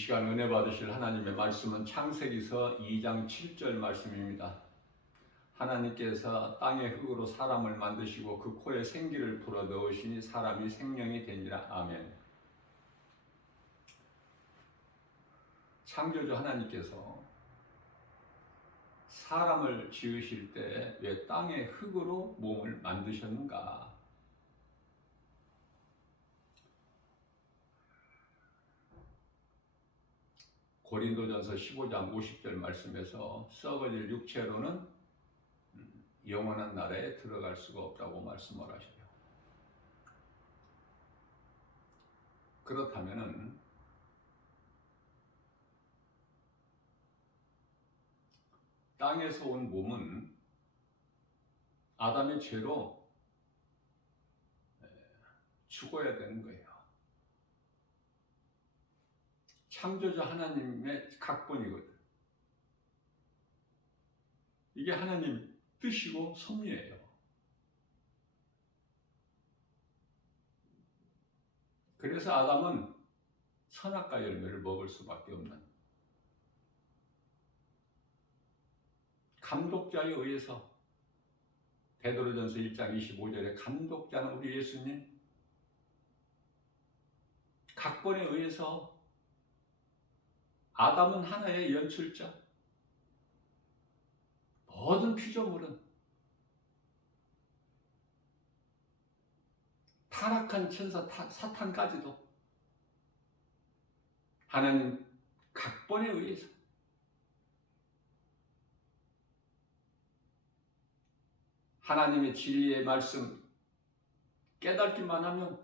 시간 은혜 받으실 하나님의 말씀은 창세기서 2장 7절 말씀입니다. 하나님께서 땅의 흙으로 사람을 만드시고 그 코에 생기를 불어 넣으시니 사람이 생명이 되니라. 아멘. 창조주 하나님께서 사람을 지으실 때 왜 땅의 흙으로 몸을 만드셨는가? 고린도전서 15장 50절 말씀에서 썩어질 육체로는 영원한 나라에 들어갈 수가 없다고 말씀을 하셔요. 그렇다면은 땅에서 온 몸은 아담의 죄로 죽어야 되는 거예요. 창조주 하나님의 각본이거든. 이게 하나님 뜻이고 섭리예요. 그래서 아담은 선악과 열매를 먹을 수밖에 없는, 감독자에 의해서, 베드로전서 1장 25절에 감독자는 우리 예수님, 각본에 의해서 아담은 하나의 연출자, 모든 피조물은 타락한 천사 사탄까지도 하나님 각본에 의해서 하나님의 진리의 말씀 깨닫기만 하면,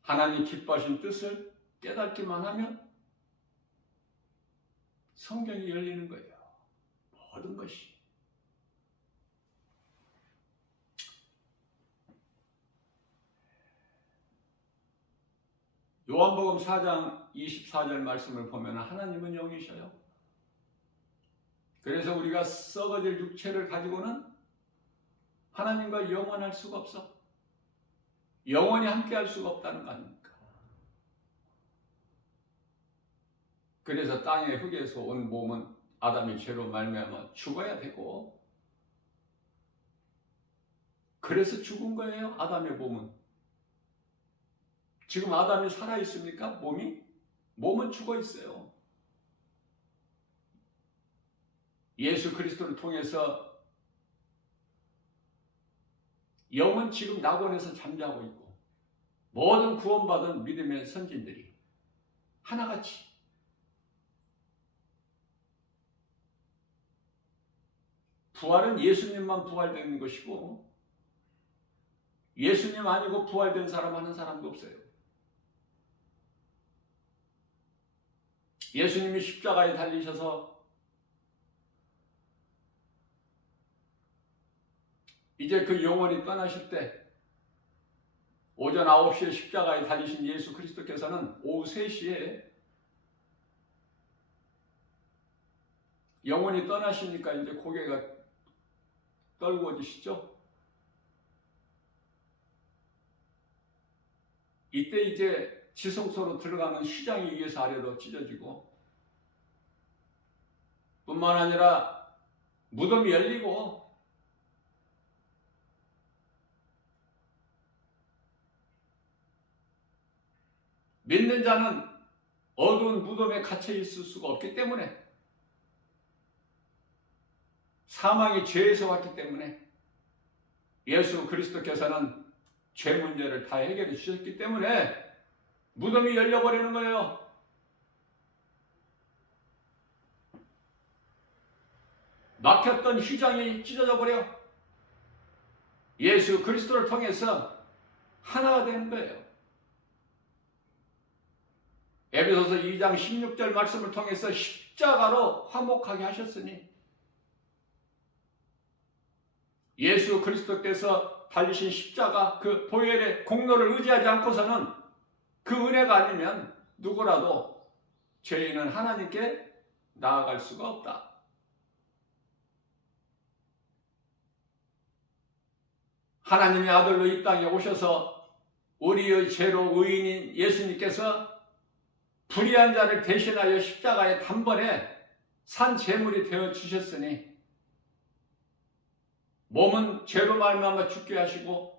하나님 기뻐하신 뜻을 깨닫기만 하면 성경이 열리는 거예요. 모든 것이. 요한복음 4장 24절 말씀을 보면 하나님은 영이셔요. 그래서 우리가 썩어질 육체를 가지고는 하나님과 영원할 수가 없어. 영원히 함께할 수가 없다는 거 아닙니까? 그래서 땅의 흙에서 온 몸은 아담의 죄로 말미암아 죽어야 되고, 그래서 죽은 거예요. 아담의 몸은. 지금 아담이 살아 있습니까? 몸은 죽어 있어요. 예수 그리스도를 통해서 영은 지금 낙원에서 잠자고 있고, 모든 구원받은 믿음의 선진들이 하나같이 부활은 예수님만 부활되는 것이고, 예수님 아니고 부활된 사람 하는 사람도 없어요. 예수님이 십자가에 달리셔서 이제 그 영혼이 떠나실 때, 오전 9시에 십자가에 달리신 예수 그리스도께서는 오후 3시에 영혼이 떠나시니까 이제 고개가 떨구어지시죠? 이때 이제 지성소로 들어가는 휘장이 위에서 아래로 찢어지고, 뿐만 아니라 무덤이 열리고, 믿는 자는 어두운 무덤에 갇혀 있을 수가 없기 때문에, 사망이 죄에서 왔기 때문에, 예수 그리스도께서는 죄 문제를 다 해결해 주셨기 때문에 무덤이 열려버리는 거예요. 막혔던 휘장이 찢어져 버려 예수 그리스도를 통해서 하나가 되는 거예요. 에베소서 2장 16절 말씀을 통해서 십자가로 화목하게 하셨으니, 예수 그리스도께서 달리신 십자가 그 보혈의 공로를 의지하지 않고서는, 그 은혜가 아니면 누구라도 죄인은 하나님께 나아갈 수가 없다. 하나님의 아들로 이 땅에 오셔서 우리의 죄로 의인인 예수님께서 불의한 자를 대신하여 십자가에 단번에 산 제물이 되어 주셨으니 몸은 죄로 말미암아 죽게 하시고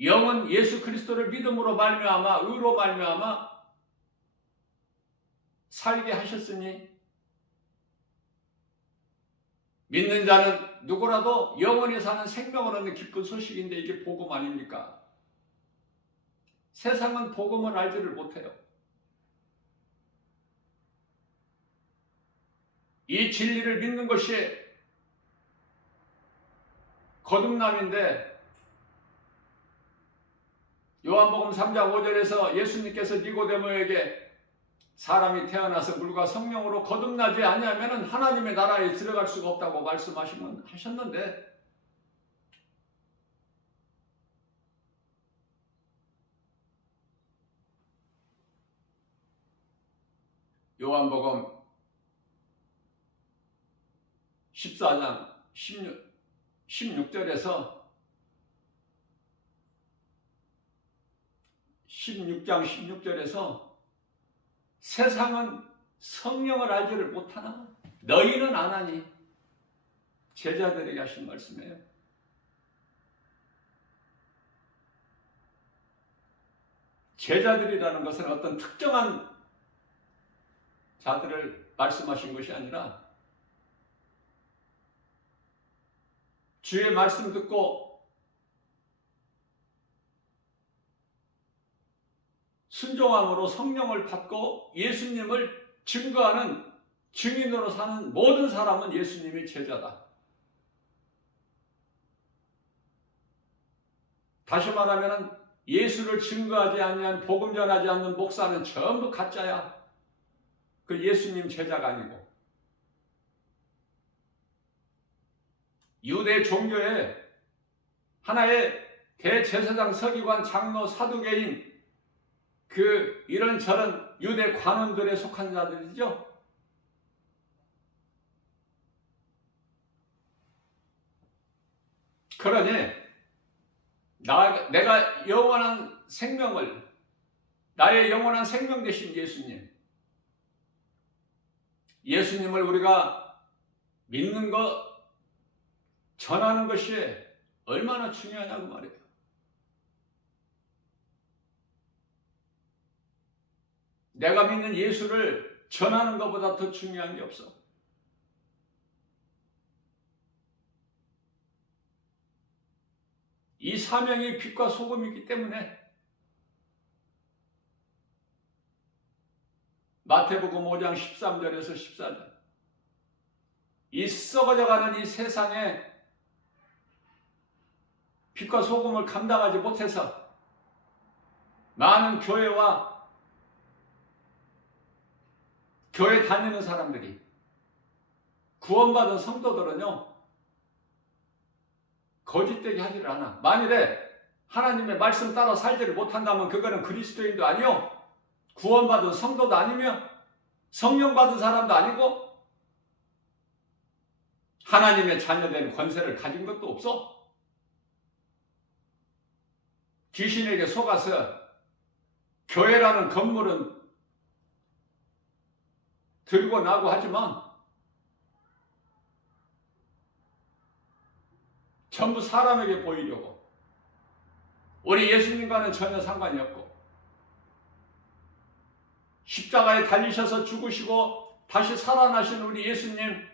영은 예수 그리스도를 믿음으로 말미암아 의로 말미암아 살게 하셨으니 믿는 자는 누구라도 영원히 사는 생명을 얻는 기쁜 소식인데 이게 복음 아닙니까? 세상은 복음을 알지를 못해요. 이 진리를 믿는 것이 거듭남인데 요한복음 3장 5절에서 예수님께서 니고데모에게 사람이 태어나서 물과 성령으로 거듭나지 아니하면 하나님의 나라에 들어갈 수가 없다고 말씀하셨는데 요한복음 14장 16절에서 16절에서 세상은 성령을 알지를 못하나 너희는 아나니 제자들에게 하신 말씀이에요. 제자들이라는 것은 어떤 특정한 자들을 말씀하신 것이 아니라 주의 말씀 듣고 순종함으로 성령을 받고 예수님을 증거하는 증인으로 사는 모든 사람은 예수님의 제자다. 다시 말하면 예수를 증거하지 아니한 복음 전하지 않는 목사는 전부 가짜야. 그 예수님 제자가 아니고 유대 종교의 하나의 대제사장, 서기관, 장로, 사두개인 이런저런 유대 관원들에 속한 자들이죠. 그러니 내가 영원한 생명을 나의 영원한 생명 되신 예수님을 우리가 믿는 것, 전하는 것이 얼마나 중요하냐고 말이에요. 내가 믿는 예수를 전하는 것보다 더 중요한 게 없어. 이 사명이 빛과 소금이기 때문에 마태복음 5장 13절에서 14절 이 썩어져가는 이 세상에 빛과 소금을 감당하지 못해서 많은 교회와 교회 다니는 사람들이 구원받은 성도들은요 거짓되게 하지를 않아. 만일에 하나님의 말씀 따라 살지를 못한다면 그거는 그리스도인도 아니요 구원받은 성도도 아니며 성령 받은 사람도 아니고 하나님의 자녀된 권세를 가진 것도 없어. 귀신에게 속아서 교회라는 건물은 들고 나고 하지만 전부 사람에게 보이려고 우리 예수님과는 전혀 상관이 없고 십자가에 달리셔서 죽으시고 다시 살아나신 우리 예수님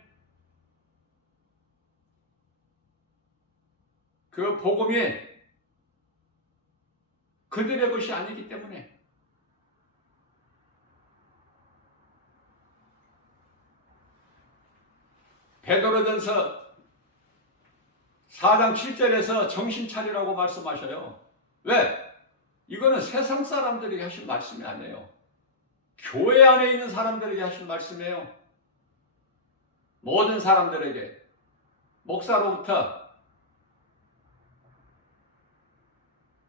그 복음이 그들의 것이 아니기 때문에 베드로전서 4장 7절에서 정신 차리라고 말씀하셔요. 왜? 이거는 세상 사람들에게 하신 말씀이 아니에요. 교회 안에 있는 사람들에게 하신 말씀이에요. 모든 사람들에게 목사로부터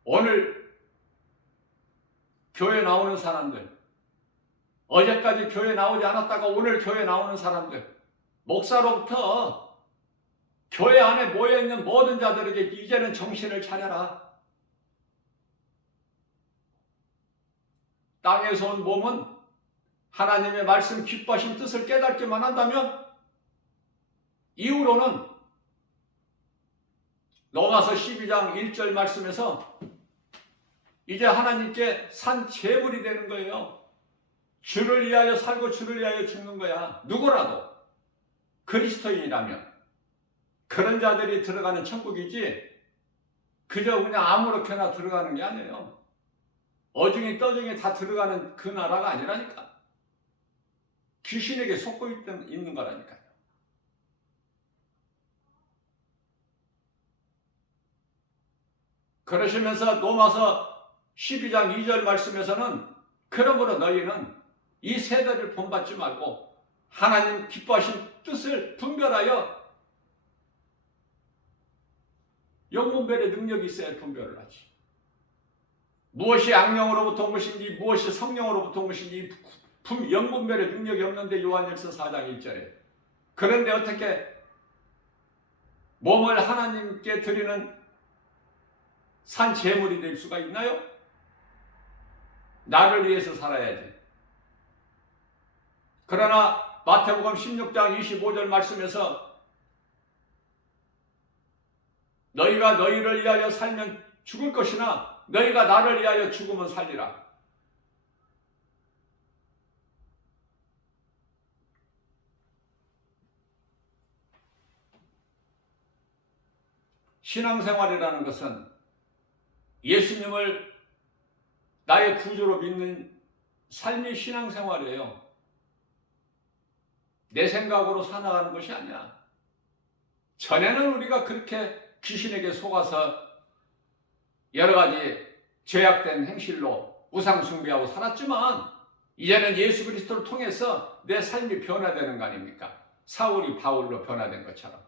오늘 교회 나오는 사람들, 어제까지 교회 나오지 않았다가 오늘 교회 나오는 사람들, 목사로부터 교회 안에 모여있는 모든 자들에게 이제는 정신을 차려라. 땅에서 온 몸은 하나님의 말씀 기뻐하신 뜻을 깨닫기만 한다면 이후로는 로마서 12장 1절 말씀에서 이제 하나님께 산 제물이 되는 거예요. 주를 위하여 살고 주를 위하여 죽는 거야. 누구라도 그리스도인이라면 그런 자들이 들어가는 천국이지 그저 그냥 아무렇게나 들어가는 게 아니에요. 어중이 떠중이 다 들어가는 그 나라가 아니라니까. 귀신에게 속고 있는 거라니까요. 그러시면서 로마서 12장 2절 말씀에서는 그러므로 너희는 이 세대를 본받지 말고 하나님 기뻐하신 뜻을 분별하여 영분별의 능력이 있어야 분별을 하지. 무엇이 악령으로부터 온 것인지 무엇이 성령으로부터 온 것인지 영분별의 능력이 없는데 요한일서 4장 1절에 그런데 어떻게 몸을 하나님께 드리는 산 제물이 될 수가 있나요? 나를 위해서 살아야지. 그러나 마태복음 16장 25절 말씀에서 너희가 너희를 위하여 살면 죽을 것이나 너희가 나를 위하여 죽으면 살리라. 신앙생활이라는 것은 예수님을 나의 구주로 믿는 삶이 신앙생활이에요. 내 생각으로 살아가는 것이 아니야. 전에는 우리가 그렇게 귀신에게 속아서 여러 가지 죄악된 행실로 우상 숭배하고 살았지만 이제는 예수 그리스도를 통해서 내 삶이 변화되는 거 아닙니까? 사울이 바울로 변화된 것처럼.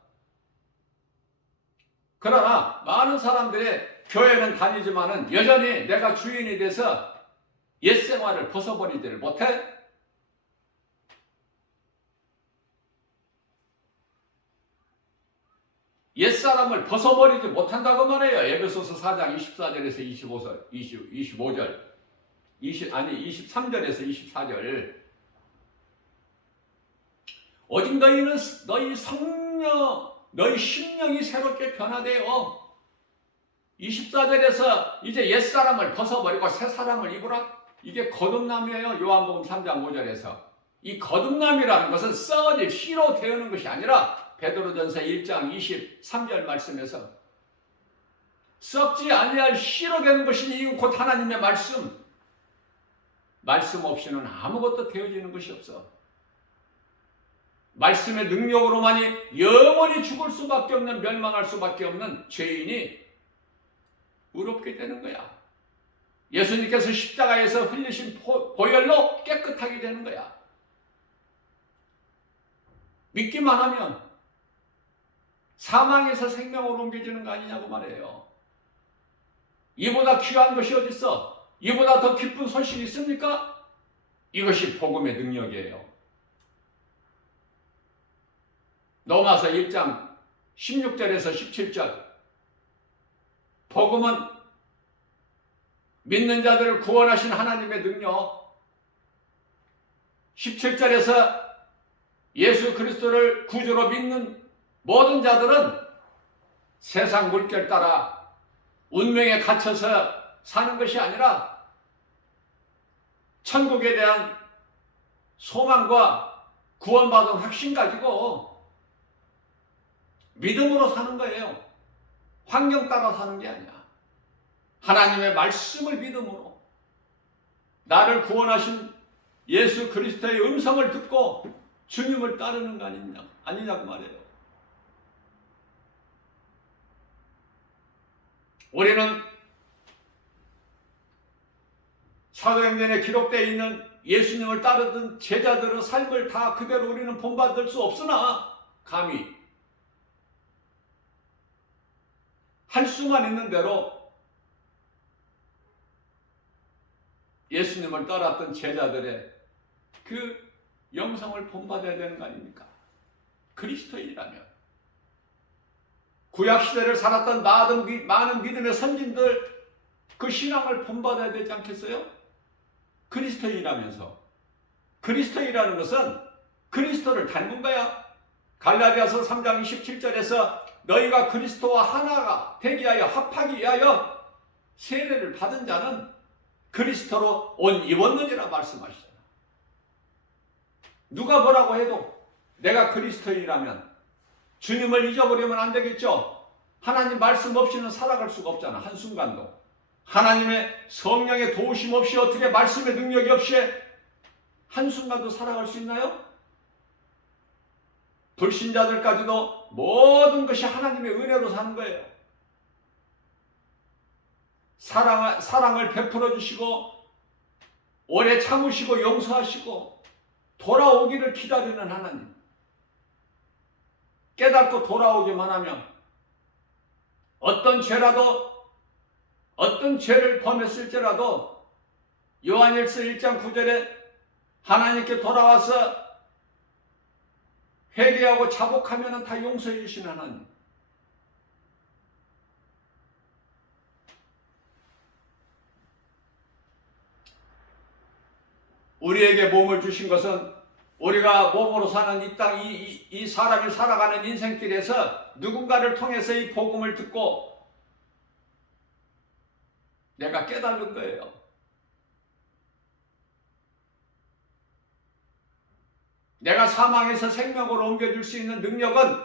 그러나 많은 사람들의 교회는 다니지만은 여전히 내가 주인이 돼서 옛생활을 벗어버리지를 못해. 옛사람을 벗어버리지 못한다고 말해요. 에베소서 4장 24절에서 25절 23절에서 24절 오직 너희는 너희 성령 너희 심령이 새롭게 변화되어 24절에서 이제 옛사람을 벗어버리고 새사람을 입으라. 이게 거듭남이에요. 요한복음 3장 5절에서 이 거듭남이라는 것은 썩어질 씨로 되어는 것이 아니라 베드로전서 1장 23절 말씀에서 썩지 아니할 씨로 되는 것이니 이건 곧 하나님의 말씀. 말씀 없이는 아무것도 되어지는 것이 없어. 말씀의 능력으로만이 영원히 죽을 수밖에 없는 멸망할 수밖에 없는 죄인이 의롭게 되는 거야. 예수님께서 십자가에서 흘리신 보혈로 깨끗하게 되는 거야. 믿기만 하면 사망에서 생명으로 옮겨지는 거 아니냐고 말해요. 이보다 귀한 것이 어디 있어? 이보다 더 기쁜 소식이 있습니까? 이것이 복음의 능력이에요. 로마서 1장 16절에서 17절 복음은 믿는 자들을 구원하신 하나님의 능력. 17절에서 예수 그리스도를 구주로 믿는 모든 자들은 세상 물결 따라 운명에 갇혀서 사는 것이 아니라 천국에 대한 소망과 구원받은 확신 가지고 믿음으로 사는 거예요. 환경 따라 사는 게 아니야. 하나님의 말씀을 믿음으로 나를 구원하신 예수 그리스도의 음성을 듣고 주님을 따르는 거 아니냐고 말해요. 우리는 사도행전에 기록되어 있는 예수님을 따르던 제자들의 삶을 다 그대로 우리는 본받을 수 없으나 감히 할 수만 있는 대로 예수님을 따랐던 제자들의 그 영성을 본받아야 되는 거 아닙니까? 그리스도인이라면. 구약시대를 살았던 많은 믿음의 선진들 그 신앙을 본받아야 되지 않겠어요? 그리스도인이라면서. 그리스도인이라는 것은 그리스도를 닮은 거야. 갈라디아서 3장 27절에서 너희가 그리스도와 하나가 되기 위하여 합하기 위하여 세례를 받은 자는 그리스도로 옷 입었느니라 말씀하시잖아. 누가 뭐라고 해도 내가 그리스도인이라면 주님을 잊어버리면 안 되겠죠. 하나님 말씀 없이는 살아갈 수가 없잖아. 한순간도. 하나님의 성령의 도우심 없이 어떻게 말씀의 능력이 없이 한순간도 살아갈 수 있나요? 불신자들까지도 모든 것이 하나님의 은혜로 사는 거예요. 사랑을 베풀어 주시고 오래 참으시고 용서하시고 돌아오기를 기다리는 하나님. 깨닫고 돌아오기만 하면 어떤 죄를 범했을지라도 요한일서 1장 9절에 하나님께 돌아와서 회개하고 자복하면 다 용서해 주시는 하나님. 우리에게 몸을 주신 것은 우리가 몸으로 사는 이 땅, 이 사람이 살아가는 인생길에서 누군가를 통해서 이 복음을 듣고 내가 깨달은 거예요. 내가 사망에서 생명으로 옮겨줄 수 있는 능력은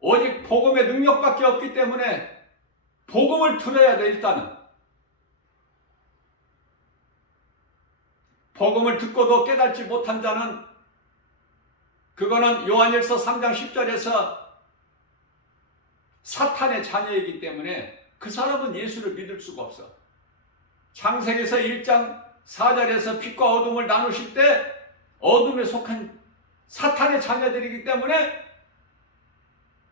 오직 복음의 능력밖에 없기 때문에 복음을 들어야 돼. 일단은 복음을 듣고도 깨닫지 못한 자는 그거는 요한일서 3장 10절에서 사탄의 자녀이기 때문에 그 사람은 예수를 믿을 수가 없어. 창세기에서 1장 4절에서 빛과 어둠을 나누실 때 어둠에 속한 사탄의 자녀들이기 때문에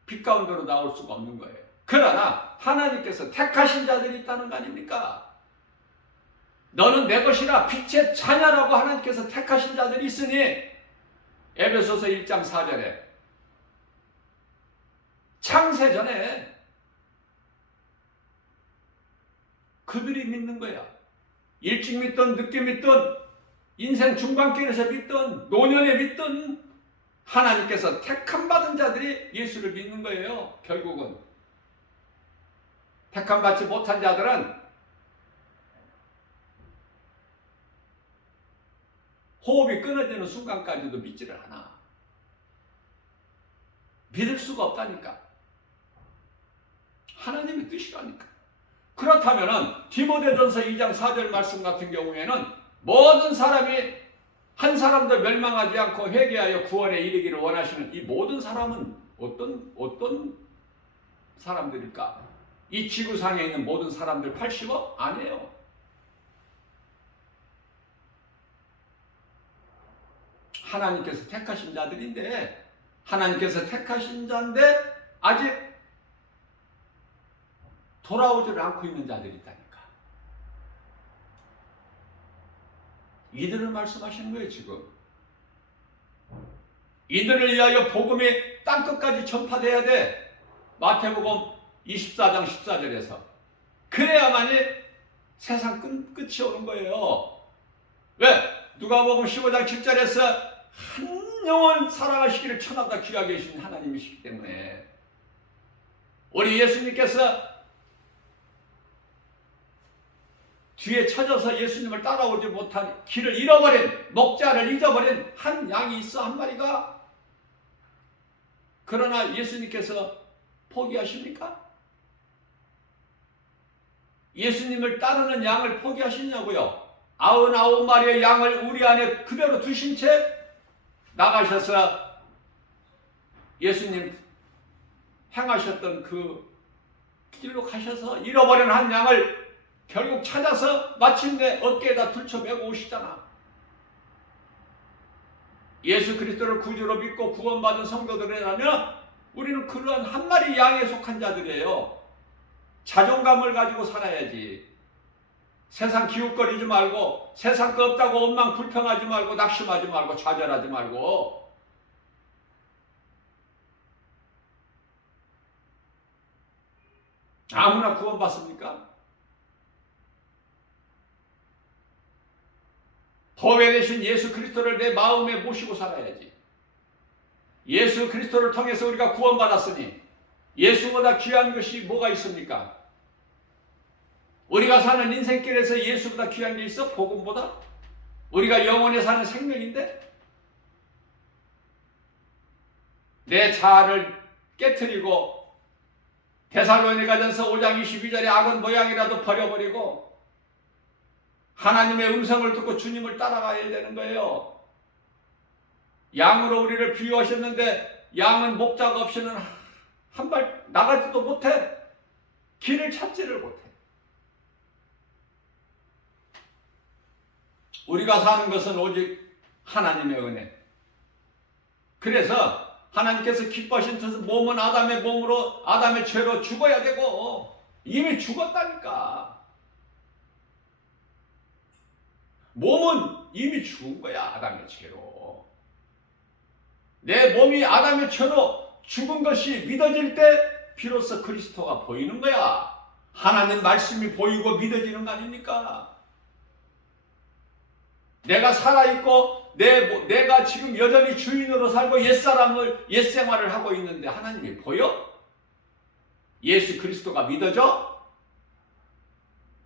빛 가운데로 나올 수가 없는 거예요. 그러나 하나님께서 택하신 자들이 있다는 거 아닙니까? 너는 내 것이라 빛의 자녀라고 하나님께서 택하신 자들이 있으니 에베소서 1장 4절에 창세전에 그들이 믿는 거야. 일찍 믿든 늦게 믿든 인생 중반길에서 믿든 노년에 믿든 하나님께서 택함 받은 자들이 예수를 믿는 거예요. 결국은 택함 받지 못한 자들은 호흡이 끊어지는 순간까지도 믿지를 않아. 믿을 수가 없다니까. 하나님의 뜻이라니까. 그렇다면 디모데전서 2장 4절 말씀 같은 경우에는 모든 사람이 한 사람도 멸망하지 않고 회개하여 구원에 이르기를 원하시는 이 모든 사람은 어떤 사람들일까? 이 지구상에 있는 모든 사람들 80억? 아니에요. 하나님께서 택하신 자들인데 하나님께서 택하신 자인데 아직 돌아오지를 않고 있는 자들이 있다니까. 이들을 말씀하시는 거예요. 지금 이들을 위하여 복음이 땅끝까지 전파돼야 돼. 마태복음 24장 14절에서 그래야만이 세상 끝이 오는 거예요. 왜? 누가복음 15장 7절에서 한 영혼 사랑하시기를 천하보다 귀하게 계신 하나님이시기 때문에 우리 예수님께서 뒤에 쳐져서 예수님을 따라오지 못한 길을 잃어버린 목자를 잊어버린 한 양이 있어. 한 마리가. 그러나 예수님께서 포기하십니까? 예수님을 따르는 양을 포기하시냐고요? 99마리의 양을 우리 안에 그대로 두신 채 나가셔서 예수님 행하셨던 그 길로 가셔서 잃어버린 한 양을 결국 찾아서 마침내 어깨에다 들쳐매고 오시잖아. 예수 그리스도를 구주로 믿고 구원받은 성도들이라면 우리는 그러한 한 마리 양에 속한 자들이에요. 자존감을 가지고 살아야지. 세상 기웃거리지 말고 세상 거 없다고 원망 불평하지 말고 낙심하지 말고 좌절하지 말고 아무나 구원받습니까? 보배 되신 예수 그리스도를 내 마음에 모시고 살아야지. 예수 그리스도를 통해서 우리가 구원받았으니 예수보다 귀한 것이 뭐가 있습니까? 우리가 사는 인생길에서 예수보다 귀한 게 있어? 복음보다? 우리가 영원히 사는 생명인데? 내 자아를 깨트리고 데살로니가전서 5장 22절에 악은 모양이라도 버려버리고 하나님의 음성을 듣고 주님을 따라가야 되는 거예요. 양으로 우리를 비유하셨는데 양은 목자가 없이는 한 발 나가지도 못해. 길을 찾지를 못해. 우리가 사는 것은 오직 하나님의 은혜. 그래서 하나님께서 기뻐하신 뜻은 몸은 아담의 몸으로 아담의 죄로 죽어야 되고 이미 죽었다니까. 몸은 이미 죽은 거야. 아담의 죄로. 내 몸이 아담의 죄로 죽은 것이 믿어질 때 비로소 그리스도가 보이는 거야. 하나님 말씀이 보이고 믿어지는 거 아닙니까? 내가 살아있고 내가 지금 여전히 주인으로 살고 옛생활을 하고 있는데 하나님이 보여? 예수 그리스도가 믿어져?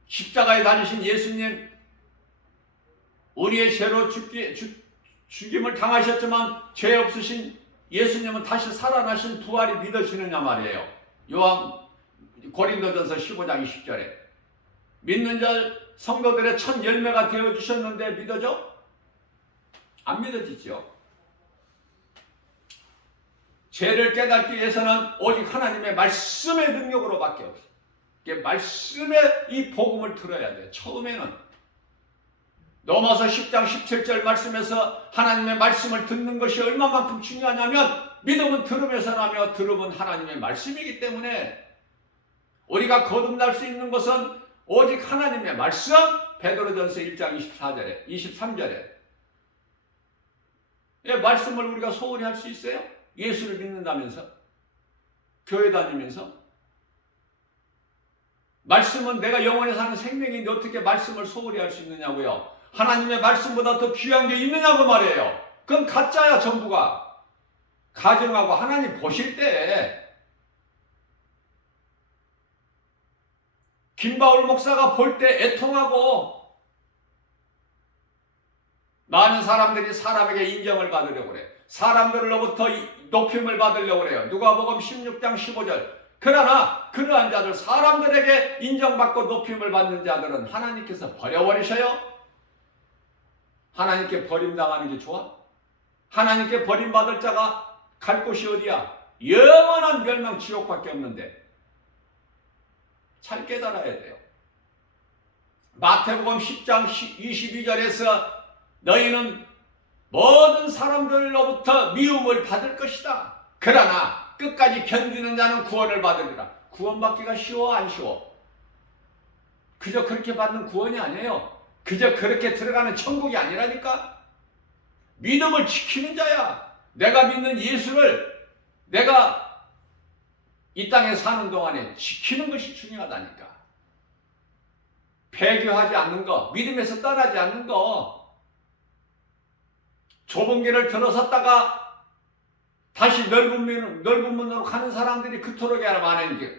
십자가에 달리신 예수님 우리의 죄로 죽임을 당하셨지만 죄 없으신 예수님은 다시 살아나신 부활이 믿어지느냐 말이에요. 고린도전서 15장 20절에 믿는 자 성도들의 첫 열매가 되어주셨는데 믿어져? 안 믿어지죠. 죄를 깨닫기 위해서는 오직 하나님의 말씀의 능력으로밖에 없어. 말씀의 이 복음을 들어야 돼. 처음에는 로마서 10장 17절 말씀에서 하나님의 말씀을 듣는 것이 얼마만큼 중요하냐면 믿음은 들음에서 나며 들음은 하나님의 말씀이기 때문에 우리가 거듭날 수 있는 것은 오직 하나님의 말씀. 베드로전서 1장 23절에 말씀을 우리가 소홀히 할 수 있어요? 예수를 믿는다면서? 교회 다니면서? 말씀은 내가 영원히 사는 생명인데 어떻게 말씀을 소홀히 할 수 있느냐고요? 하나님의 말씀보다 더 귀한 게 있느냐고 말이에요. 그건 가짜야 전부가. 가정하고 하나님 보실 때 김바울 목사가 볼 때 애통하고 많은 사람들이 사람에게 인정을 받으려고 그래. 사람들로부터 높임을 받으려고 그래요. 누가복음 16장 15절. 그러나 그러한 자들 사람들에게 인정받고 높임을 받는 자들은 하나님께서 버려버리셔요. 하나님께 버림당하는 게 좋아? 하나님께 버림받을 자가 갈 곳이 어디야? 영원한 멸망 지옥밖에 없는데 잘 깨달아야 돼요. 마태복음 10장 22절에서 너희는 모든 사람들로부터 미움을 받을 것이다. 그러나 끝까지 견디는 자는 구원을 받으리라. 구원받기가 쉬워 안 쉬워? 그저 그렇게 받는 구원이 아니에요. 그저 그렇게 들어가는 천국이 아니라니까. 믿음을 지키는 자야. 내가 믿는 예수를 내가 이 땅에 사는 동안에 지키는 것이 중요하다니까. 배교하지 않는 거, 믿음에서 떠나지 않는 거, 좁은 길을 들어섰다가 다시 넓은 문으로 가는 사람들이 그토록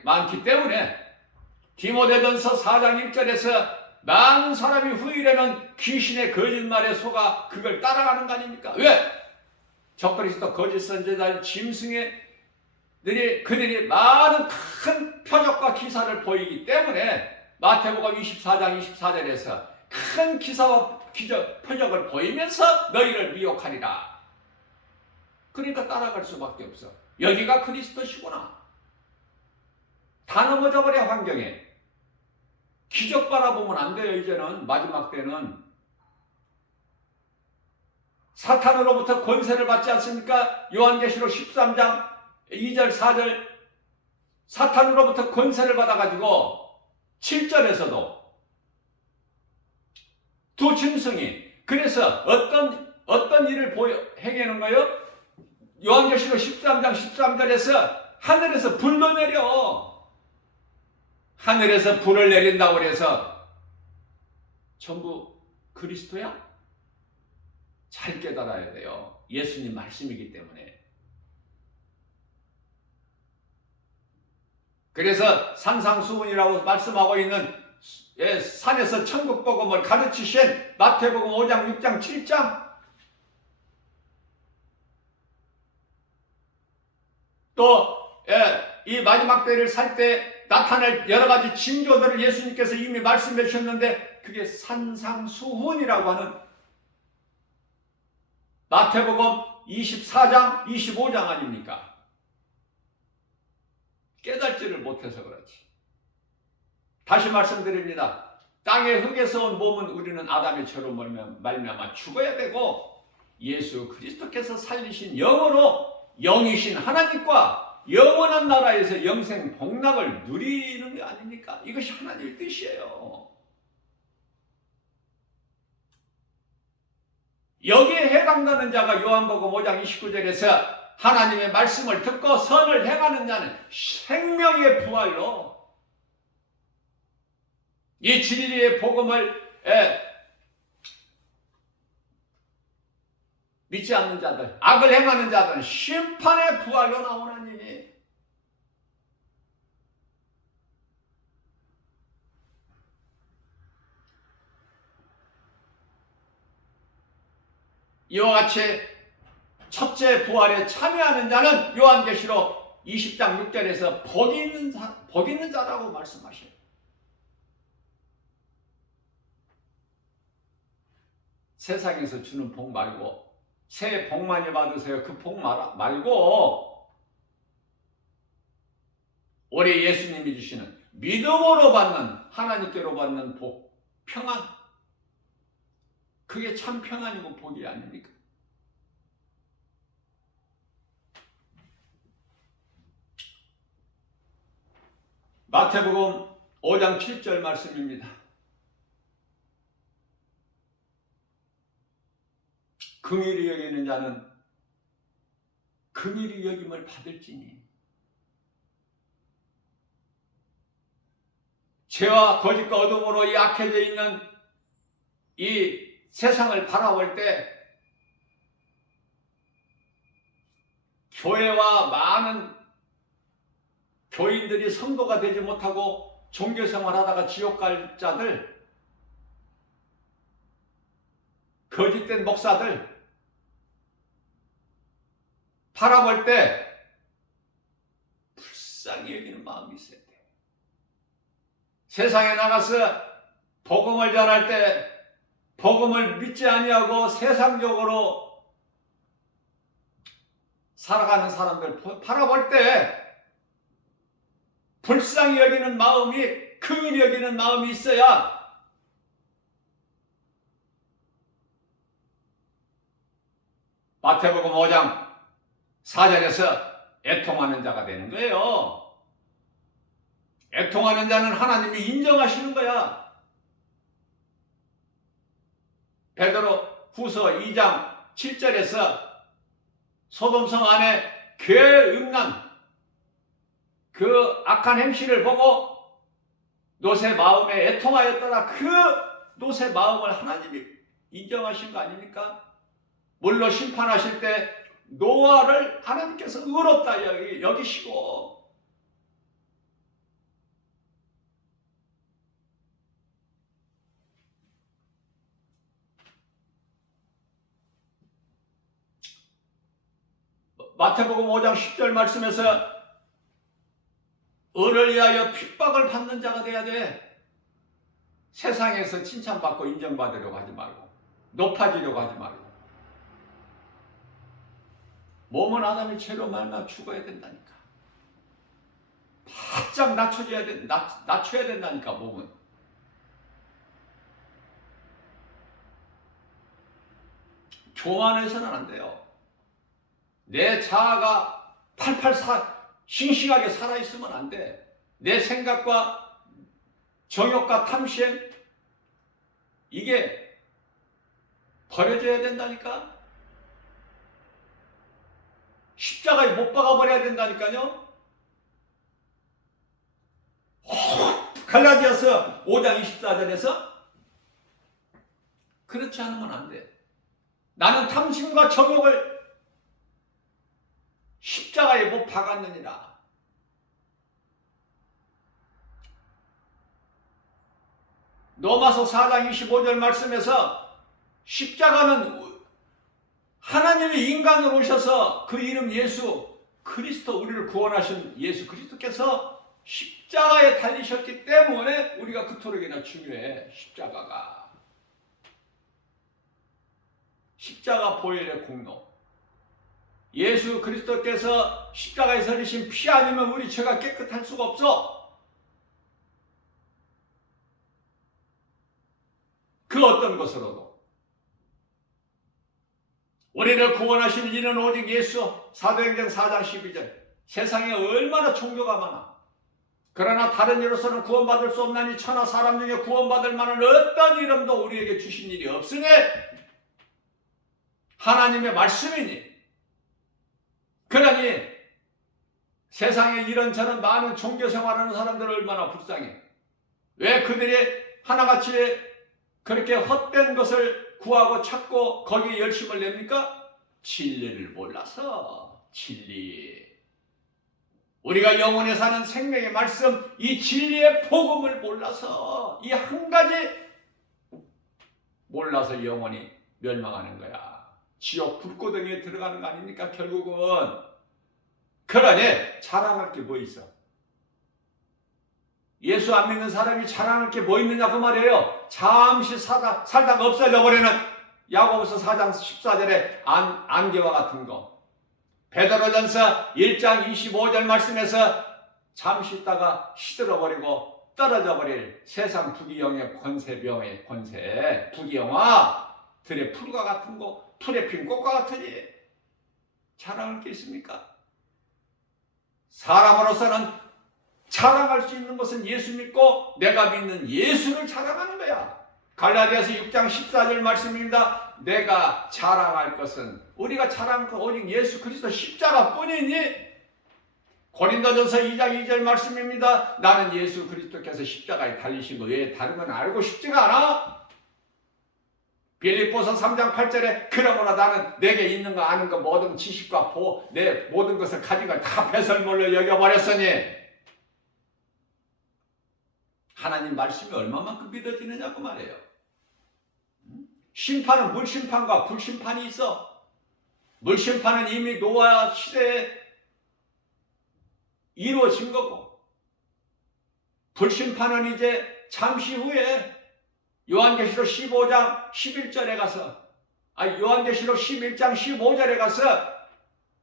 많기 때문에 디모데전서 4장 1절에서 많은 사람이 후일에는 귀신의 거짓말에 속아 그걸 따라가는 거 아닙니까? 왜? 적그리스도 거짓 선지자들 짐승들이 그들이 많은 큰 표적과 기사를 보이기 때문에 마태복음 24장 24절에서 큰 기사와 기적, 표적을 보이면서 너희를 미혹하리라. 그러니까 따라갈 수밖에 없어. 여기가 그리스도시구나. 다 넘어져 버려. 환경에 기적 바라보면 안 돼요. 이제는 마지막 때는 사탄으로부터 권세를 받지 않습니까? 요한계시록 13장 2절 4절 사탄으로부터 권세를 받아가지고 7절에서도 두 짐승이 그래서 어떤 일을 행하는 거예요? 요한계시록 13장 13절에서 하늘에서 불도 내려. 하늘에서 불을 내린다고 해서 전부 그리스도야? 잘 깨달아야 돼요. 예수님 말씀이기 때문에. 그래서 산상수훈이라고 말씀하고 있는 산에서 천국복음을 가르치신 마태복음 5장, 6장, 7장, 또 이 마지막 때를 살 때 나타날 여러 가지 징조들을 예수님께서 이미 말씀해 주셨는데 그게 산상수훈이라고 하는 마태복음 24장, 25장 아닙니까? 깨닫지를 못해서 그렇지. 다시 말씀드립니다. 땅의 흙에서 온 몸은 우리는 아담의 죄로 말미암아 죽어야 되고 예수 그리스도께서 살리신 영으로 영이신 하나님과 영원한 나라에서 영생 복락을 누리는 게 아닙니까? 이것이 하나님의 뜻이에요. 여기에 해당되는 자가 요한복음 5장 29절에서 하나님의 말씀을 듣고 선을 행하는 자는 생명의 부활로 이 진리의 복음을 믿지 않는 자들, 악을 행하는 자들은 심판의 부활로 나오나니. 이와 같이 첫째 부활에 참여하는 자는 요한계시록 20장 6절에서 복 있는 자라고 말씀하셔요. 세상에서 주는 복 말고 새해 복 많이 받으세요. 그 복 말고 올해 예수님이 주시는 믿음으로 받는 하나님께로 받는 복, 평안, 그게 참 평안이고 복이 아닙니까? 마태복음 5장 7절 말씀입니다. 긍휼히 여기는 자는 긍휼히 여김을 받을지니 죄와 거짓과 어둠으로 이 악해져 있는 이 세상을 바라볼 때 교회와 많은 교인들이 성도가 되지 못하고 종교생활하다가 지옥 갈 자들, 거짓된 목사들 바라볼 때 불쌍히 여기는 마음이 있어야 돼. 세상에 나가서 복음을 전할 때 복음을 믿지 아니하고 세상적으로 살아가는 사람들 바라볼 때 불쌍히 여기는 마음이, 긍휼히 여기는 마음이 있어야 마태복음 5장 4절에서 애통하는 자가 되는 거예요. 애통하는 자는 하나님이 인정하시는 거야. 베드로 후서 2장 7절에서 소돔성 안에 괴음난 그 악한 행실을 보고 롯의 마음에 애통하였더라. 그 롯의 마음을 하나님이 인정하신 거 아닙니까? 물로 심판하실 때 노아를 하나님께서 의롭다 여기시고 마태복음 5장 10절 말씀에서 을을 위하여 핍박을 받는 자가 돼야 돼. 세상에서 칭찬받고 인정받으려고 하지 말고 높아지려고 하지 말고. 몸은 아담의 죄로 말미암아 죽어야 된다니까. 바짝 낮춰야 된다니까. 몸은 교만해서는 안 돼요. 내 자아가 팔팔 싱싱하게 살아있으면 안 돼. 내 생각과 정욕과 탐심 이게 버려져야 된다니까. 십자가에 못 박아버려야 된다니까요. 갈라디아서 5장 24절에서 그렇지 않으면 안 돼. 나는 탐심과 정욕을 십자가에 못 박았느니라. 로마서 4장 25절 말씀에서 십자가는 하나님의 인간으로 오셔서 그 이름 예수 그리스도, 우리를 구원하신 예수 그리스도께서 십자가에 달리셨기 때문에 우리가 그토록이나 중요해. 십자가 보혈의 공로, 예수 그리스도께서 십자가에서 흘리신 피 아니면 우리 죄가 깨끗할 수가 없어. 그 어떤 것으로도 우리를 구원하신 이는 오직 예수. 사도행전 4장 12절. 세상에 얼마나 종교가 많아. 그러나 다른 이로서는 구원받을 수 없나니 천하 사람 중에 구원받을 만한 어떤 이름도 우리에게 주신 일이 없으니 하나님의 말씀이니. 그러니 세상에 이런저런 많은 종교 생활하는 사람들은 얼마나 불쌍해. 왜 그들이 하나같이 그렇게 헛된 것을 구하고 찾고 거기에 열심을 냅니까? 진리를 몰라서. 진리. 우리가 영원에 사는 생명의 말씀, 이 진리의 복음을 몰라서, 이 한 가지 몰라서 영원히 멸망하는 거야. 지옥 불고등에 들어가는 거 아닙니까? 결국은. 그러니 자랑할 게 뭐 있어? 예수 안 믿는 사람이 자랑할 게 뭐 있느냐 그 말이에요. 잠시 살다가 없어져 버리는 야고보서 4장 14절에 안개와 같은 거. 베드로전서 1장 25절 말씀에서 잠시 있다가 시들어버리고 떨어져 버릴 세상 부귀영의 권세병의 권세, 부귀영화, 들의 풀과 같은 거, 풀에 핀 꽃과 같으니 자랑할 게 있습니까? 사람으로서는 자랑할 수 있는 것은 예수 믿고 내가 믿는 예수를 자랑하는 거야. 갈라디아서 6장 14절 말씀입니다. 내가 자랑할 것은, 우리가 자랑할 것 오직 예수 그리스도 십자가뿐이니. 고린도전서 2장 2절 말씀입니다. 나는 예수 그리스도께서 십자가에 달리신 거 외에 다른 건 알고 싶지가 않아. 빌립보서 3장 8절에 그러므로 나는 내게 있는 거 아는 거 모든 지식과 내 모든 것을 가진 걸 다 배설물로 여겨버렸으니. 하나님 말씀이 얼마만큼 믿어지느냐고 말해요. 심판은 물심판과 불심판이 있어. 물심판은 이미 노아 시대에 이루어진 거고, 불심판은 이제 잠시 후에 요한계시록 15장 11절에 가서, 요한계시록 11장 15절에 가서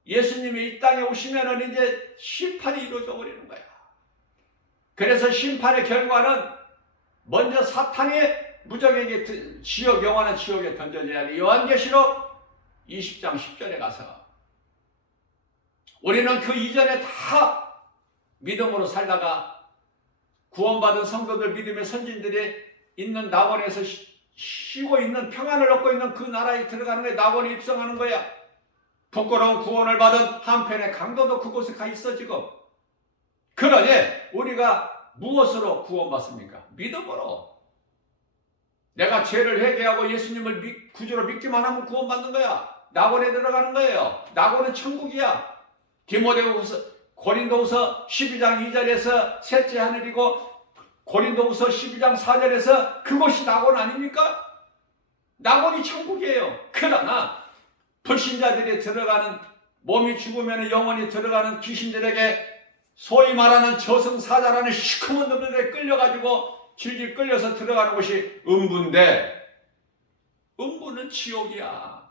예수님이 이 땅에 오시면은 이제 심판이 이루어져 버리는 거야. 그래서 심판의 결과는 먼저 사탄이 무적에게 지옥, 영원한 지옥에 던져져야 돼. 요한계시록 20장 10절에 가서. 우리는 그 이전에 다 믿음으로 살다가 구원받은 성도들, 믿음의 선진들이 있는 낙원에서 쉬고 있는, 평안을 얻고 있는 그 나라에 들어가는 거야. 낙원에 입성하는 거야. 부끄러운 구원을 받은 한편의 강도도 그곳에 가 있어 지금. 그러니 우리가 무엇으로 구원받습니까? 믿음으로. 내가 죄를 회개하고 예수님을 구주로 믿기만 하면 구원받는 거야. 낙원에 들어가는 거예요. 낙원은 천국이야. 고린도후서 12장 2절에서 셋째 하늘이고, 고린도후서 12장 4절에서 그것이 낙원 아닙니까? 낙원이 천국이에요. 그러나 불신자들이 들어가는, 몸이 죽으면 영원히 들어가는 귀신들에게, 소위 말하는 저승사자라는 시커먼 놈들에 끌려가지고 질질 끌려서 들어가는 곳이 음부인데, 음부는 지옥이야.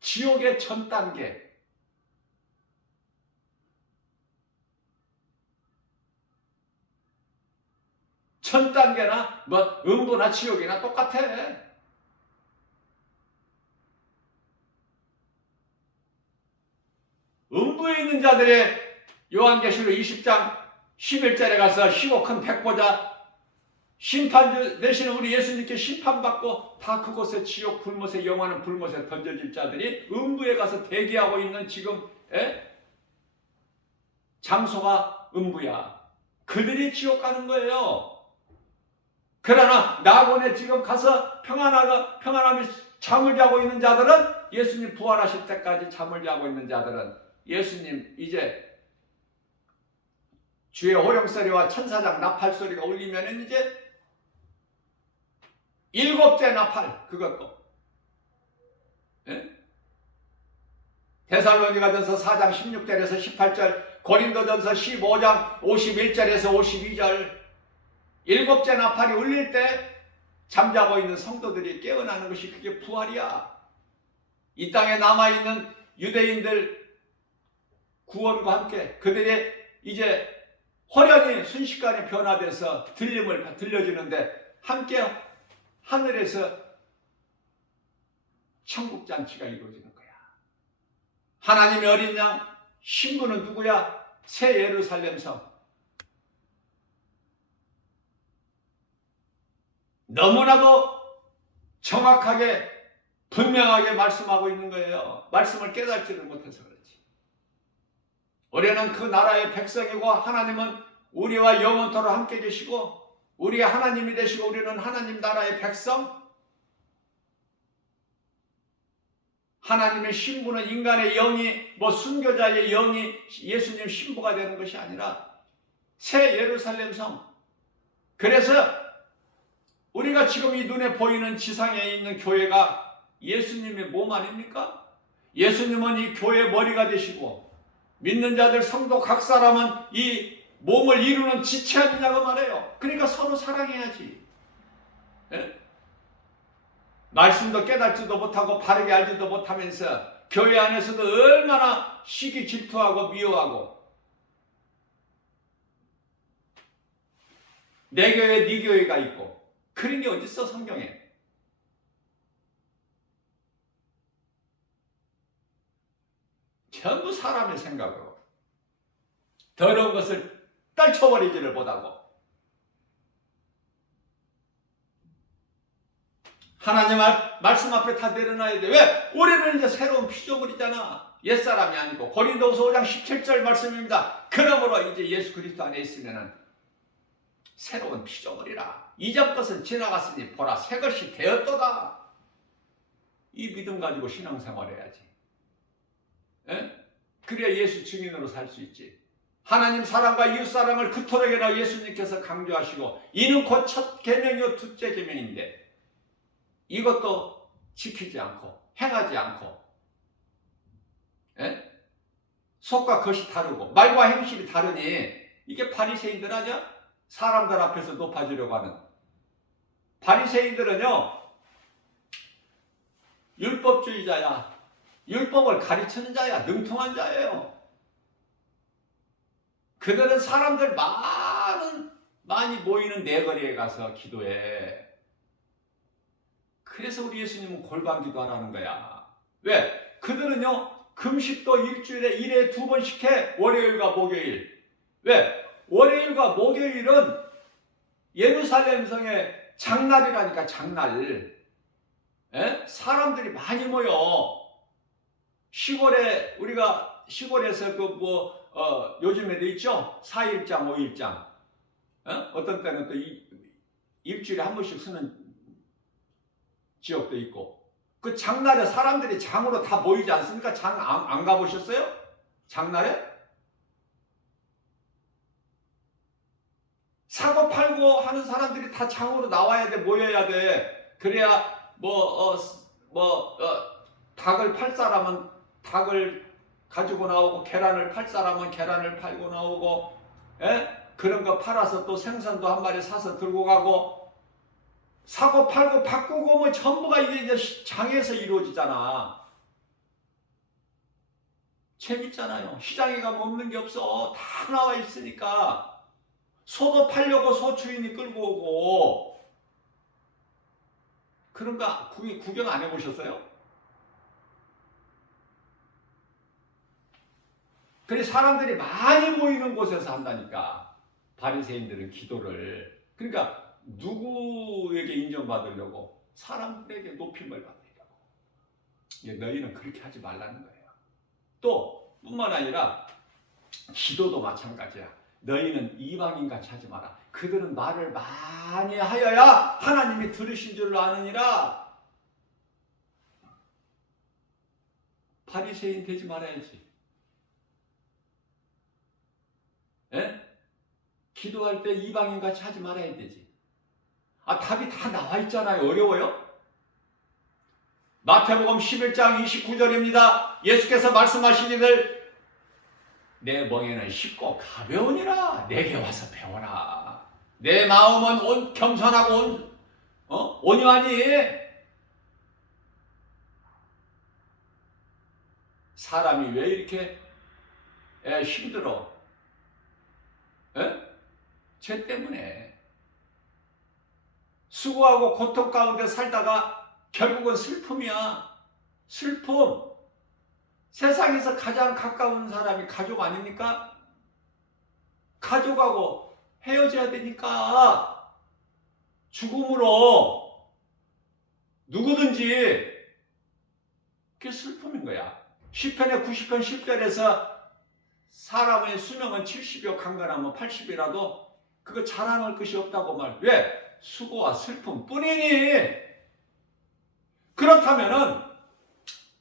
지옥의 전 단계. 천 단계나 음부나 지옥이나 똑같아. 음부에 있는 자들의 요한계시록 20장 11절에 가서 희고 큰 백보자, 심판 대신 우리 예수님께 심판받고 다 그곳에 지옥 불못에, 영원한 불못에 던져질 자들이 음부에 가서 대기하고 있는 지금 장소가 음부야. 그들이 지옥 가는 거예요. 그러나 낙원에 지금 가서 평안함이 잠을 자고 있는 자들은, 예수님 부활하실 때까지 잠을 자고 있는 자들은 예수님 이제 주의 호령소리와 천사장 나팔소리가 울리면 이제 일곱째 나팔, 그것도 데살로니가전서 4장 16절에서 18절, 고린도전서 15장 51절에서 52절, 일곱째 나팔이 울릴 때 잠자고 있는 성도들이 깨어나는 것이 그게 부활이야. 이 땅에 남아있는 유대인들 구원과 함께 그들이 이제 호련히 순식간에 변화돼서 들림을 들려주는데 함께 하늘에서 천국잔치가 이루어지는 거야. 하나님의 어린 양 신부는 누구야? 새 예루살렘 성. 너무나도 정확하게 분명하게 말씀하고 있는 거예요. 말씀을 깨닫지를 못해서 그렇지. 우리는 그 나라의 백성이고 하나님은 우리와 영원토록 함께 계시고 우리의 하나님이 되시고 우리는 하나님 나라의 백성. 하나님의 신부는 인간의 영이 순교자의 영이 예수님 신부가 되는 것이 아니라 새 예루살렘 성. 그래서 우리가 지금 이 눈에 보이는 지상에 있는 교회가 예수님의 몸 아닙니까? 예수님은 이 교회의 머리가 되시고 믿는 자들 성도 각 사람은 이 몸을 이루는 지체 아니냐고 말해요. 그러니까 서로 사랑해야지. 예? 말씀도 깨닫지도 못하고 바르게 알지도 못하면서 교회 안에서도 얼마나 시기 질투하고 미워하고 내 교회 네 교회가 있고 그런 게 어딨어 성경에. 전부 사람의 생각으로 더러운 것을 떨쳐버리지를 못하고 하나님 말씀 앞에 다 내려놔야 돼. 왜? 우리는 이제 새로운 피조물이잖아. 옛사람이 아니고. 고린도후서 5장 17절 말씀입니다. 그러므로 이제 예수 그리스도 안에 있으면은 새로운 피조물이라. 이전 것은 지나갔으니 보라 새 것이 되었도다. 이 믿음 가지고 신앙생활 해야지. 에? 그래야 예수 증인으로 살 수 있지. 하나님 사랑과 이웃 사랑을 그토록이나 예수님께서 강조하시고 이는 곧 첫 계명이요 둘째 계명인데 이것도 지키지 않고 행하지 않고 에? 속과 겉이 다르고 말과 행실이 다르니 이게 바리새인들 아니야? 사람들 앞에서 높아지려고 하는. 바리새인들은요 율법주의자야. 율법을 가르치는 자야. 능통한 자예요. 그들은 사람들 많이 모이는 내거리에 가서 기도해. 그래서 우리 예수님은 골방기도 하라는 거야. 왜? 그들은요 금식도 일주일에 1회 2번씩 해. 월요일과 목요일. 왜? 월요일과 목요일은 예루살렘 성의 장날이라니까. 장날. 에? 사람들이 많이 모여. 시골에 우리가 시골에서 요즘에도 있죠. 4일장 5일장. 어떤 때는 또 일주일에 한 번씩 쓰는 지역도 있고. 그 장날에 사람들이 장으로 다 모이지 않습니까? 장 안 가보셨어요? 장날에? 사고 팔고 하는 사람들이 다 장으로 나와야 돼. 모여야 돼. 그래야 닭을 팔 사람은 닭을 가지고 나오고 계란을 팔 사람은 계란을 팔고 나오고 그런 거 팔아서 또 생선도 한 마리 사서 들고 가고 사고 팔고 바꾸고 전부가 이게 장에서 이루어지잖아. 재밌잖아요. 시장에 가면 없는 게 없어. 다 나와 있으니까. 소도 팔려고 소 주인이 끌고 오고. 그런 거 구경 안 해보셨어요? 그래 사람들이 많이 모이는 곳에서 한다니까. 바리새인들은 기도를. 그러니까 누구에게 인정받으려고? 사람들에게 높임을 받으려고. 너희는 그렇게 하지 말라는 거예요. 또 뿐만 아니라 기도도 마찬가지야. 너희는 이방인같이 하지 마라. 그들은 말을 많이 하여야 하나님이 들으신 줄로 아느니라. 바리새인 되지 말아야지. 예? 기도할 때 이방인 같이 하지 말아야 되지. 답이 다 나와 있잖아요. 어려워요? 마태복음 11장 29절입니다. 예수께서 말씀하시기를 내 멍에는 쉽고 가벼우니라. 내게 와서 배워라. 내 마음은 겸손하고 온유하니. 사람이 왜 이렇게 힘들어? 죄 때문에. 수고하고 고통 가운데 살다가 결국은 슬픔이야. 슬픔. 세상에서 가장 가까운 사람이 가족 아닙니까? 가족하고 헤어져야 되니까 죽음으로 누구든지 그게 슬픔인 거야. 시편의 90편 10절에서 사람의 수명은 70이요 강건하면 80이라도 그거 자랑할 것이 없다고 말. 왜? 수고와 슬픔 뿐이니. 그렇다면은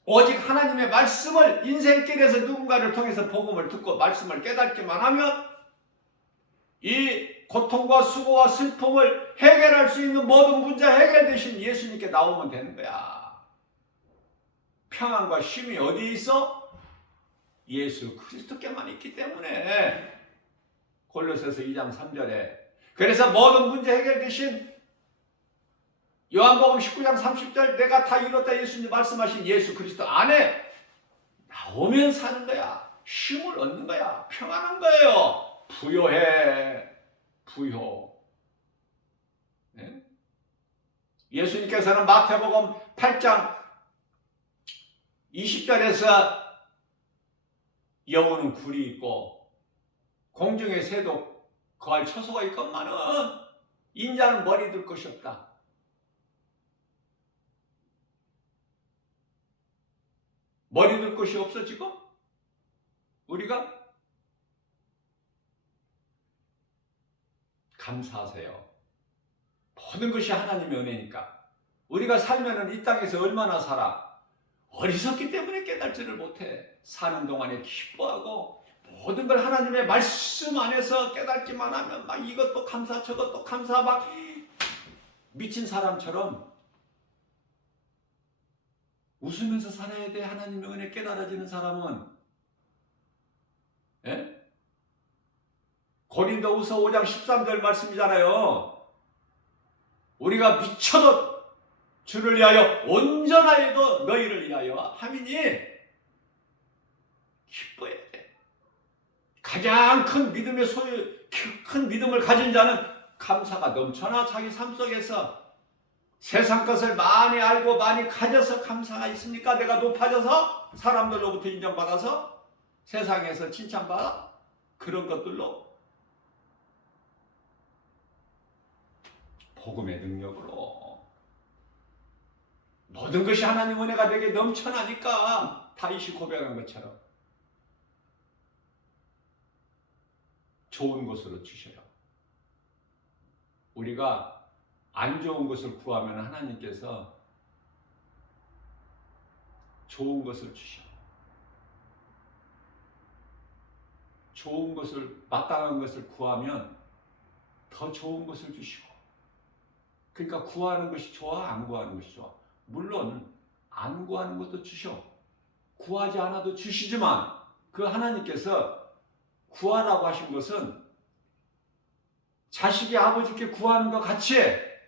오직 하나님의 말씀을 인생길에서 누군가를 통해서 복음을 듣고 말씀을 깨닫기만 하면 이 고통과 수고와 슬픔을 해결할 수 있는 모든 문제 해결되신 예수님께 나오면 되는 거야. 평안과 쉼이 어디에 있어? 예수 그리스도께만 있기 때문에. 골로새서 2장 3절에 그래서 모든 문제 해결되신 요한복음 19장 30절 내가 다 이뤘다 예수님 말씀하신 예수 그리스도 안에 나오면 사는 거야. 쉼을 얻는 거야. 평안한 거예요. 부요해. 부요. 네? 예수님께서는 마태복음 8장 20절에서 여우는 굴이 있고 공중의 새도 거할 처소가 있건만은 인자는 머리 들 것이 없다. 머리 들 것이 없어 지금? 우리가? 감사하세요. 모든 것이 하나님의 은혜니까. 우리가 살면은 이 땅에서 얼마나 살아? 어리석기 때문에 깨달지를 못해. 사는 동안에 기뻐하고 모든 걸 하나님의 말씀 안에서 깨닫기만 하면 막 이것도 감사 저것도 감사 막 미친 사람처럼 웃으면서 살아야 돼. 하나님의 은혜 깨달아지는 사람은. 예? 고린도후서 5장 13절 말씀이잖아요. 우리가 미쳐도 주를 위하여 온전하여도 너희를 위하여 함이니 기뻐해야 돼. 가장 큰 믿음의 큰 믿음을 가진 자는 감사가 넘쳐나 자기 삶 속에서 세상 것을 많이 알고 많이 가져서 감사가 있습니까? 내가 높아져서 사람들로부터 인정받아서 세상에서 칭찬받아? 그런 것들로 복음의 능력으로 모든 것이 하나님 은혜가 내게 넘쳐나니까 다윗이 고백한 것처럼 좋은 것으로 주셔요. 우리가 안 좋은 것을 구하면 하나님께서 좋은 것을 주셔요. 좋은 것을, 마땅한 것을 구하면 더 좋은 것을 주시고. 그러니까 구하는 것이 좋아? 안 구하는 것이 좋아? 물론 안 구하는 것도 주셔. 구하지 않아도 주시지만 그 하나님께서 구하라고 하신 것은 자식이 아버지께 구하는 것 같이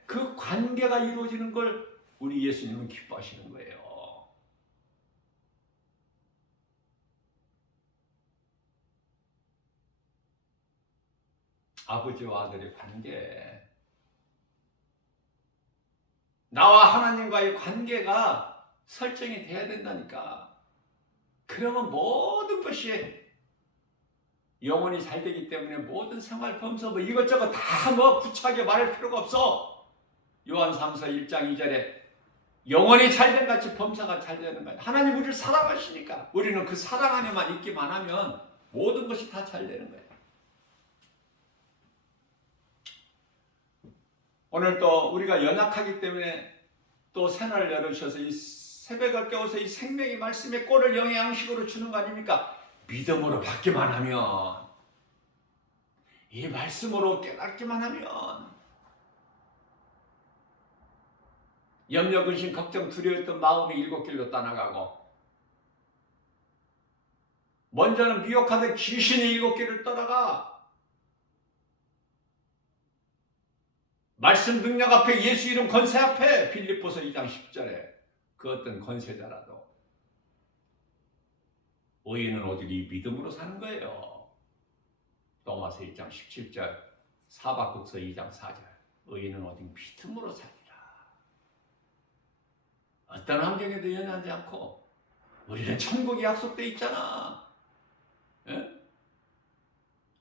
그 관계가 이루어지는 걸 우리 예수님은 기뻐하시는 거예요. 아버지와 아들의 관계, 나와 하나님과의 관계가 설정이 돼야 된다니까. 그러면 모든 것이 영혼이 잘 되기 때문에 모든 생활 범서 뭐 이것저것 다 뭐 구차하게 말할 필요가 없어. 요한 3서 1장 2절에 영혼이 잘된 같이 범사가 잘 되는 거야. 하나님 우리를 사랑하시니까 우리는 그 사랑 안에만 있기만 하면 모든 것이 다 잘 되는 거야. 오늘 또 우리가 연약하기 때문에 또 새날을 열어주셔서 이 새벽을 깨워서 이 생명의 말씀의 꼴을 영양식으로 주는 거 아닙니까? 믿음으로 받기만 하면, 이 말씀으로 깨닫기만 하면 염려, 근심, 걱정, 두려웠던 마음이 일곱 길로 떠나가고, 먼저는 미혹하던 귀신이 일곱 길을 떠나가, 말씀 능력 앞에, 예수 이름 권세 앞에, 빌립보서 2장 10절에 그 어떤 권세자라도 의인은 오직 이 믿음으로 사는 거예요. 로마서 1장 17절, 사박국서 2장 4절, 의인은 오직 믿음으로 살리라. 어떤 환경에도 연연하지 않고, 우리는 천국이 약속되어 있잖아. 예?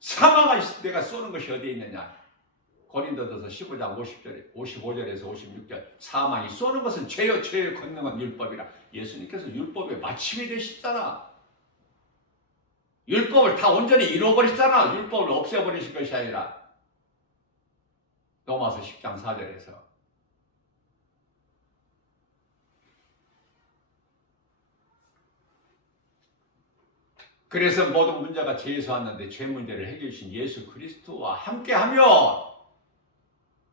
사망을 내가 쏘는 것이 어디에 있느냐? 고린도전서 15장 55절에서 56절, 사망이 쏘는 것은 죄요, 죄의 권능은 율법이라. 예수님께서 율법의 마침이 되셨잖아. 율법을 다 온전히 이루어버리셨잖아. 율법을 없애버리실 것이 아니라. 로마서 10장 4절에서. 그래서 모든 문제가 죄에서 왔는데, 죄 문제를 해결해 주신 예수 그리스도와 함께하면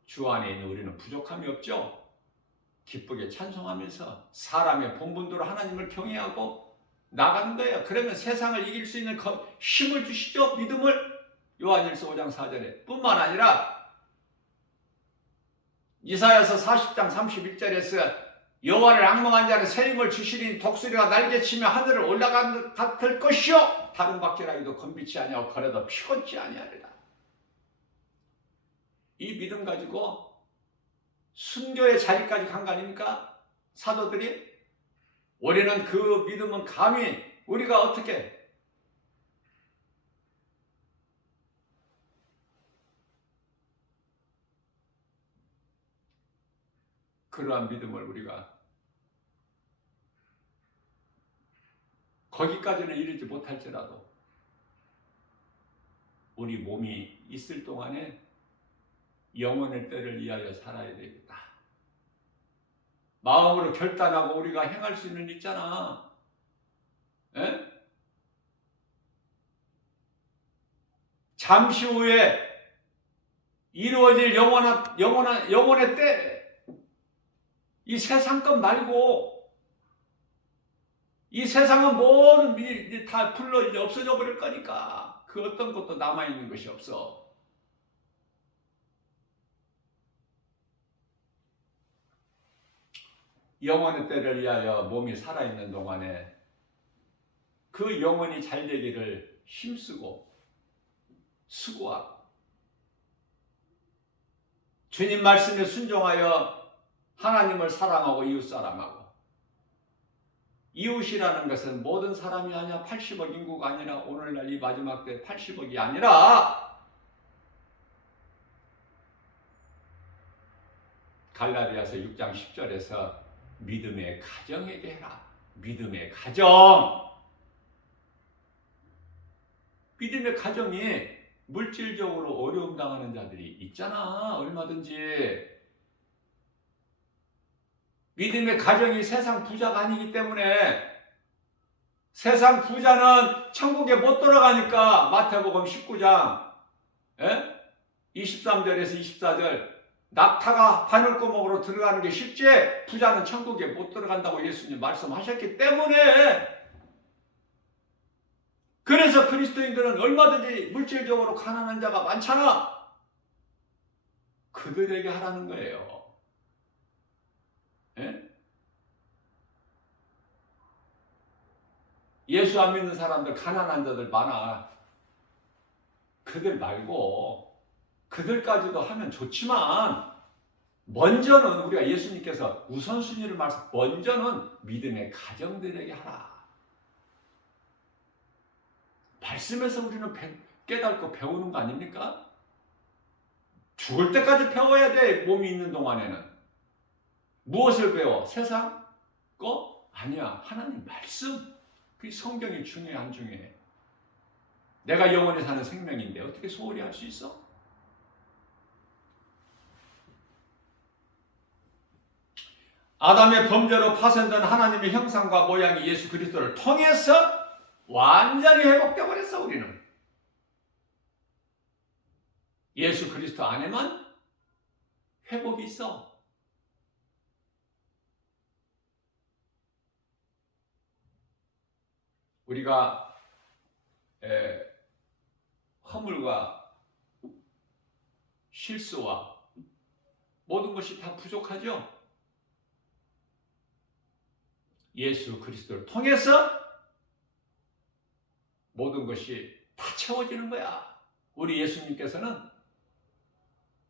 주 안에 있는 우리는 부족함이 없죠. 기쁘게 찬송하면서 사람의 본분대로 하나님을 경외하고 나가는 거예요. 그러면 세상을 이길 수 있는 힘을 주시죠. 믿음을. 요한일서 5장 4절에 뿐만 아니라 이사야서 40장 31절에서 여호와를 앙망한 자는 새 힘을 주시리니 독수리가 날개치며 하늘을 올라간 같을 것이요 다른 박질하기도 건비치 아니하고 걸어도 피곤치 아니하리라. 이 믿음 가지고 순교의 자리까지 간 거 아닙니까? 사도들이. 우리는 그 믿음은 감히 우리가 어떻게 그러한 믿음을 우리가 거기까지는 이르지 못할지라도 우리 몸이 있을 동안에 영혼의 때를 위하여 살아야 되겠다. 마음으로 결단하고 우리가 행할 수 있는 있잖아. 에? 잠시 후에 이루어질 영원의 때, 이 세상 것 말고, 이 세상은 모든 일이 다 불러 이제 없어져 버릴 거니까 그 어떤 것도 남아 있는 것이 없어. 영원의 때를 위하여 몸이 살아있는 동안에 그 영혼이 잘 되기를 힘쓰고 수고하고 주님 말씀에 순종하여 하나님을 사랑하고 이웃 사랑하고. 이웃이라는 것은 모든 사람이 아니야. 80억 인구가 아니라, 오늘날 이 마지막 때 80억이 아니라 갈라디아서 6장 10절에서 믿음의 가정에게 해라. 믿음의 가정. 믿음의 가정이 물질적으로 어려움 당하는 자들이 있잖아. 얼마든지. 믿음의 가정이 세상 부자가 아니기 때문에, 세상 부자는 천국에 못 들어가니까 마태복음 19장 23절에서 24절, 낙타가 바늘구멍으로 들어가는 게 쉽지 부자는 천국에 못 들어간다고 예수님 말씀하셨기 때문에, 그래서 그리스도인들은 얼마든지 물질적으로 가난한 자가 많잖아. 그들에게 하라는 거예요. 예? 예수 안 믿는 사람들, 가난한 자들 많아. 그들 말고 그들까지도 하면 좋지만, 먼저는 우리가 예수님께서 우선순위를 말씀, 먼저는 믿음의 가정들에게 하라. 말씀에서 우리는 깨닫고 배우는 거 아닙니까? 죽을 때까지 배워야 돼. 몸이 있는 동안에는. 무엇을 배워? 세상 거? 아니야. 하나님 말씀. 그 성경이 중요해, 안 중요해? 내가 영원히 사는 생명인데 어떻게 소홀히 할 수 있어? 아담의 범죄로 파손된 하나님의 형상과 모양이 예수 그리스도를 통해서 완전히 회복되어 버렸어. 우리는 예수 그리스도 안에만 회복이 있어. 우리가 허물과 실수와 모든 것이 다 부족하죠. 예수 그리스도를 통해서 모든 것이 다 채워지는 거야. 우리 예수님께서는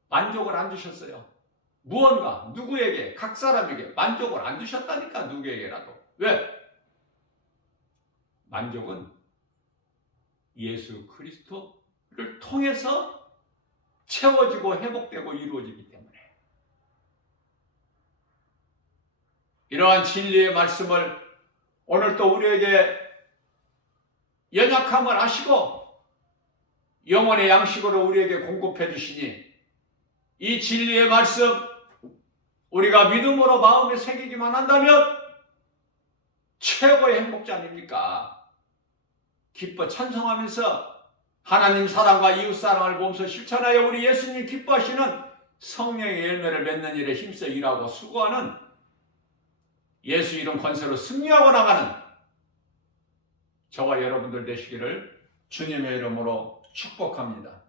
만족을 안 주셨어요. 무언가 누구에게, 각 사람에게 만족을 안 주셨다니까. 누구에게라도. 왜? 만족은 예수 그리스도를 통해서 채워지고 회복되고 이루어지기 때문에. 이러한 진리의 말씀을 오늘 또 우리에게 연약함을 아시고 영혼의 양식으로 우리에게 공급해 주시니 이 진리의 말씀 우리가 믿음으로 마음에 새기기만 한다면 최고의 행복자 아닙니까? 기뻐 찬송하면서 하나님 사랑과 이웃 사랑을 보면서 실천하여 우리 예수님 기뻐하시는 성령의 열매를 맺는 일에 힘써 일하고 수고하는 예수 이름 권세로 승리하고 나가는 저와 여러분들 되시기를 주님의 이름으로 축복합니다.